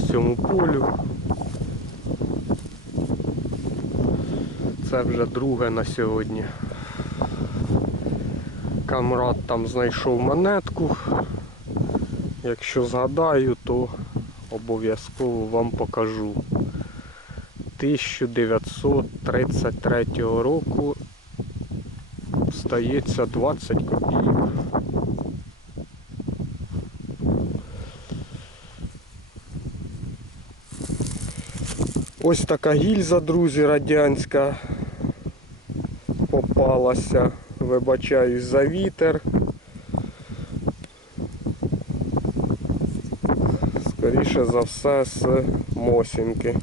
Ось цьому полю. Це вже друге на сьогодні. Камрад там знайшов монетку. Якщо згадаю, то обов'язково вам покажу. 1933 року стається 20 копійок. Ось така гільза, друзі, радянська попалася. Вибачаюсь за вітер. Скоріше за все з Мосінки.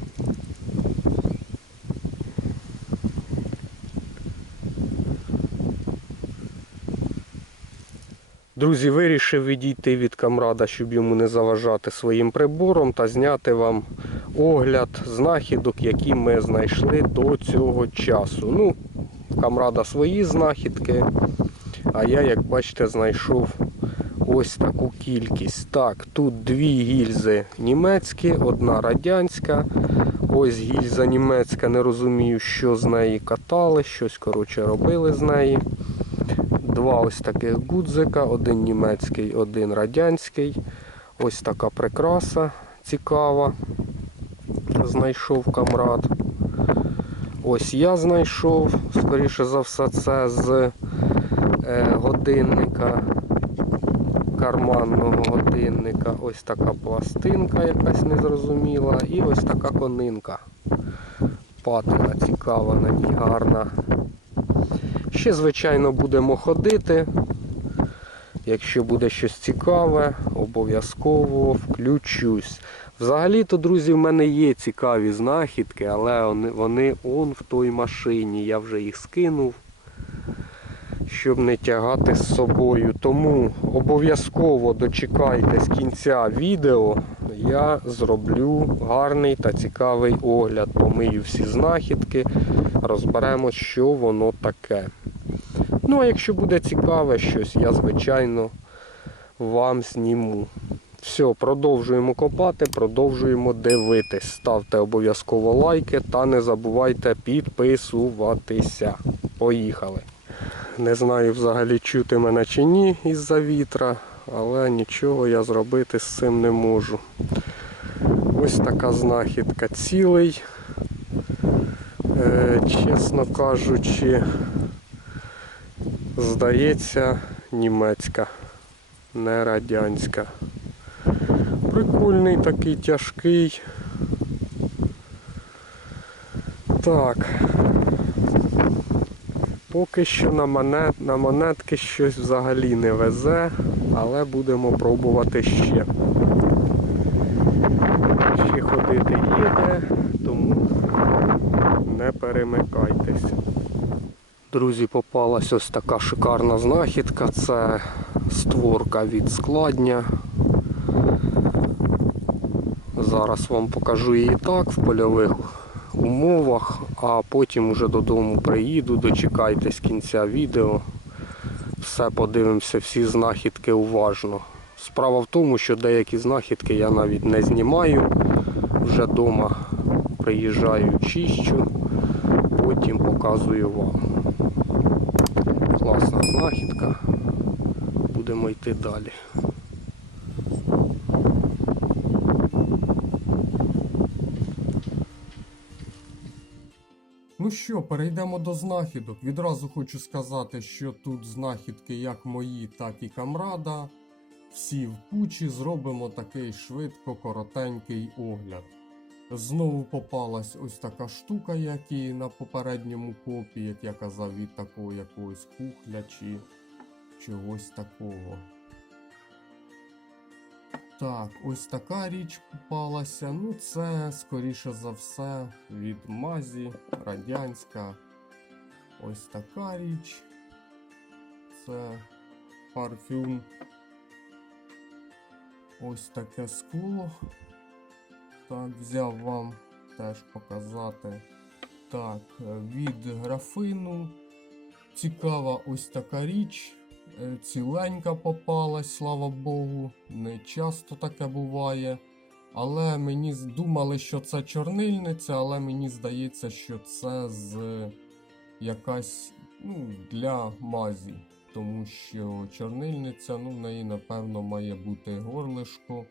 Друзі, вирішив відійти від камрада, щоб йому не заважати своїм прибором та зняти вам огляд знахідок, які ми знайшли до цього часу. Ну, камрада свої знахідки, а я, як бачите, знайшов ось таку кількість. Так, тут дві гільзи німецькі, одна радянська. Ось гільза німецька, не розумію, що з неї катали, щось коротше робили з неї. Два ось таких гудзика, один німецький, один радянський. Ось така прикраса цікава. Знайшов камрад. Ось я знайшов, скоріше за все, це з е, годинника, карманного годинника. Ось така пластинка якась незрозуміла. І ось така конинка. Патина цікава, на ній гарна. Ще, звичайно, будемо ходити. Якщо буде щось цікаве, обов'язково включусь. Взагалі-то, друзі, в мене є цікаві знахідки, але вони, вони он в той машині. Я вже їх скинув, щоб не тягати з собою. Тому обов'язково дочекайтесь кінця відео. Я зроблю гарний та цікавий огляд. Помию всі знахідки, розберемо, що воно таке. Ну, а якщо буде цікаве щось, я, звичайно, вам зніму. Все, продовжуємо копати, продовжуємо дивитись. Ставте обов'язково лайки та не забувайте підписуватися. Поїхали. Не знаю взагалі чути мене чи ні із-за вітра, але нічого я зробити з цим не можу. Ось така знахідка цілий. Е, чесно кажучи, здається, німецька, не радянська. Прикольний такий тяжкий. Так. Поки що на, монет, на монетки щось взагалі не везе, але будемо пробувати ще. Ще ходити є де, тому не перемикайтесь. Друзі, попалась ось така шикарна знахідка. Це створка від складня. Зараз вам покажу її так в польових умовах, а потім уже додому приїду, дочекайтесь кінця відео. Все подивимося, всі знахідки уважно. Справа в тому, що деякі знахідки я навіть не знімаю. Вже вдома приїжджаю, чищу, потім показую вам. Класна знахідка. Будемо йти далі. Ну що, перейдемо до знахідок. Відразу хочу сказати, що тут знахідки як мої, так і камрада. Всі в пучі зробимо такий швидко коротенький огляд. Знову попалась ось така штука, як і на попередньому копі, як я казав, від такого якогось кухля чи чогось такого. Так, ось така річ попалася. Ну, це, скоріше за все, від Мазі, радянська. Ось така річ. Це парфюм. Ось таке скло. Так, взяв вам теж показати. Так, від графину. Цікава ось така річ. Е, Ціленька попалась, слава Богу. Не часто таке буває. Але мені думали, що це чорнильниця, але мені здається, що це з якась ну, для мазі. Тому що чорнильниця, ну, в неї, напевно, має бути горлишко,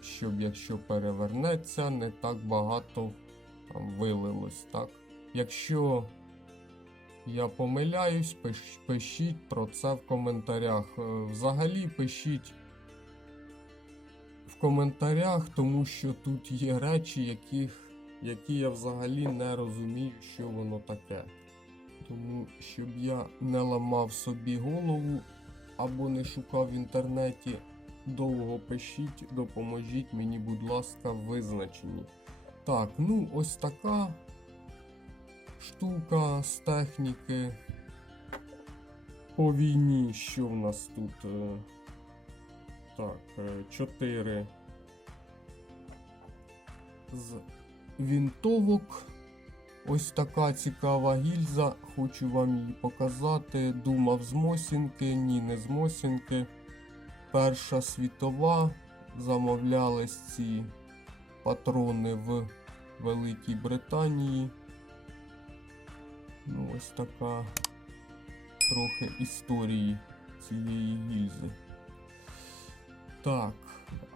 щоб якщо перевернеться, не так багато там, вилилось. Так? Якщо я помиляюсь, пиш- пишіть про це в коментарях. Е, Взагалі пишіть в коментарях, тому що тут є речі, яких, які я взагалі не розумію, що воно таке. Тому щоб я не ламав собі голову або не шукав в інтернеті, довго пишіть, допоможіть мені, будь ласка, в визначенні. Так, ну ось така штука з техніки. По війні, що в нас тут? е, Так, 4 з вінтовок. Ось така цікава гільза. Хочу вам її показати. Думав з Мосінки, ні, не з Мосінки. Перша світова. Замовлялись ці патрони в Великій Британії. Ну, ось така трохи історії цієї гільзи. Так,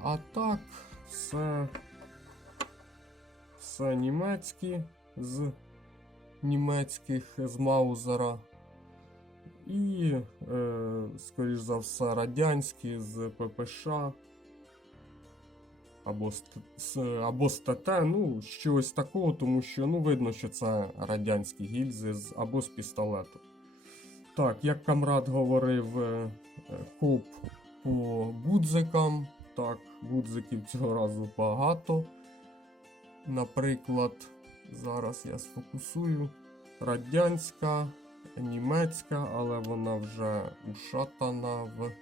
а так, все, все німецькі з німецьких з Маузера. І, е, скоріш за все, радянські з ППШ. Або або з ТТ, ну, щось такого, тому що ну, видно, що це радянські гільзи або з пістолету. Так, як камрад говорив, е, е, коп по гудзикам. Так, гудзиків цього разу багато. Наприклад, зараз я сфокусую. Радянська, німецька, але вона вже ушатана в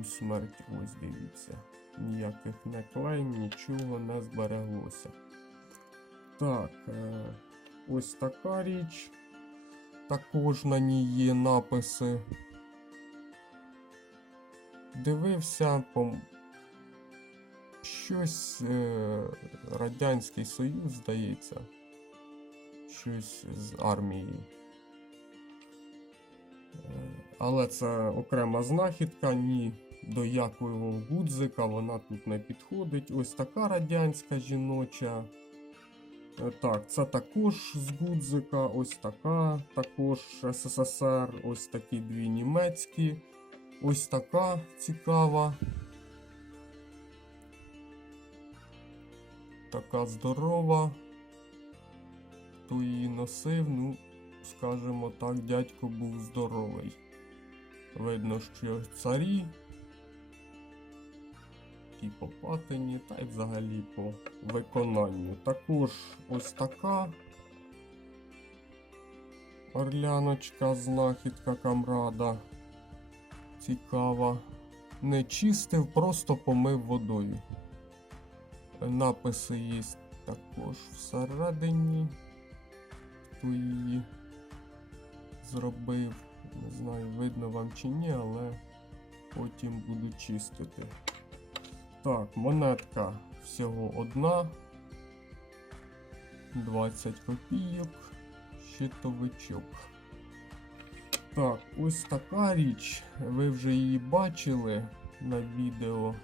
усмерть. Ось дивіться. Ніяких не клейм, нічого не збереглося. Так, е, ось така річ. Також на ній є написи. Дивився щось е, Радянський Союз, здається. Щось з армії. Е, Але це окрема знахідка, ні до якого гудзика вона тут не підходить. Ось така радянська жіноча. Е, Так, це також з гудзика, ось така, також СССР, ось такі дві німецькі, ось така цікава. Така здорова. Хто її носив, ну, скажімо так, дядько був здоровий. Видно, що царі, і по патині, та й взагалі по виконанню. Також ось така орляночка, знахідка камрада. Цікава. Не чистив, просто помив водою. Написи є також всередині. Хто її зробив. Не знаю, видно вам чи ні, але потім буду чистити. Так, монетка всього одна. 20 копійок. Щитовичок. Так, ось така річ. Ви вже її бачили на відео.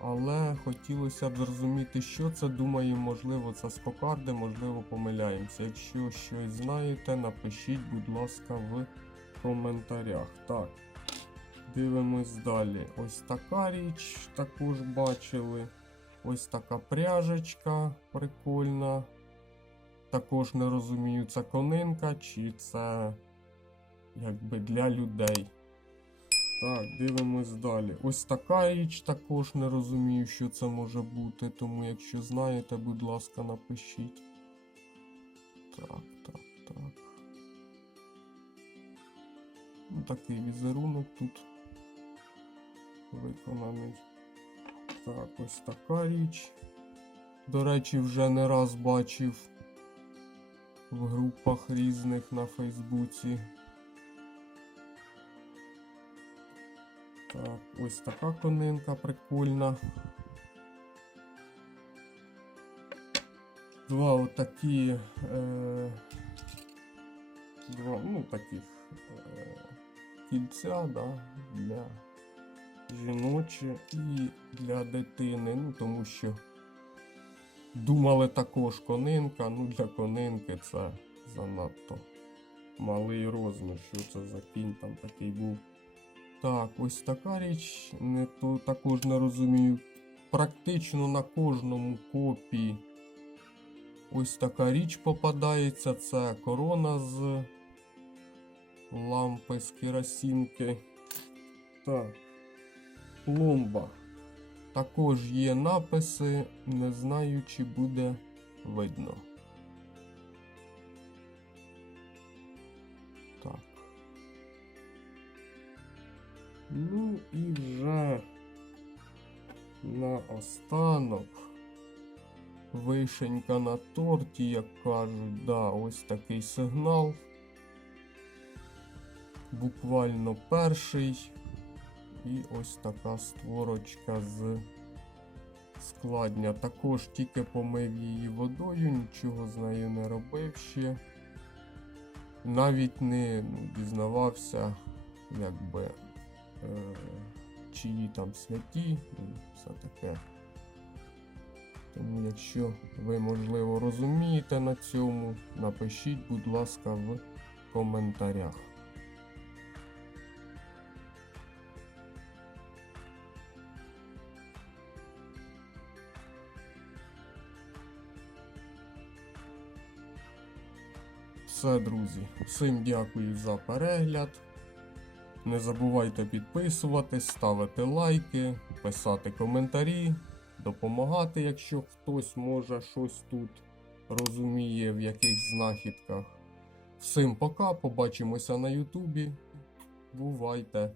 Але хотілося б зрозуміти, що це. Думаю, можливо, це з кокарди, можливо, помиляємося. Якщо щось знаєте, напишіть, будь ласка, в коментарях. Так. Дивимось далі. Ось така річ також бачили. Ось така пряжечка прикольна. Також не розумію, це конинка чи це якби для людей. Так, дивимось далі. Ось така річ також не розумію, що це може бути. Тому якщо знаєте, будь ласка, напишіть. Так, так, так. Ну, такий візерунок тут виконаний. Так, ось така річ. До речі, вже не раз бачив в групах різних на Фейсбуці. Так, ось така конинка прикольна. Два отакі е, два, ну таких е, кільця, да, для жіночі і для дитини. Ну, тому що думали також конинка, ну для конинки це занадто малий розмір. Що це за кінь там такий був. Так, ось така річ, не то також не розумію. Практично на кожному копі ось така річ попадається. Це корона з лампи з керосинки. Так. Пломба. Також є написи, не знаю, чи буде видно. Так. Ну і вже на останок вишенька на торті, як кажуть, да, ось такий сигнал. Буквально перший. І ось така створочка з складня. Також тільки помив її водою, нічого з нею не робив ще. Навіть не ну, дізнавався, якби, е, чиї там святі і все таке. Тому, якщо ви, можливо, розумієте на цьому, напишіть, будь ласка, в коментарях. Все, друзі. Всім дякую за перегляд. Не забувайте підписуватись, ставити лайки, писати коментарі, допомагати, якщо хтось може щось тут розуміє в якихось знахідках. Всім пока, побачимося на Ютубі. Бувайте!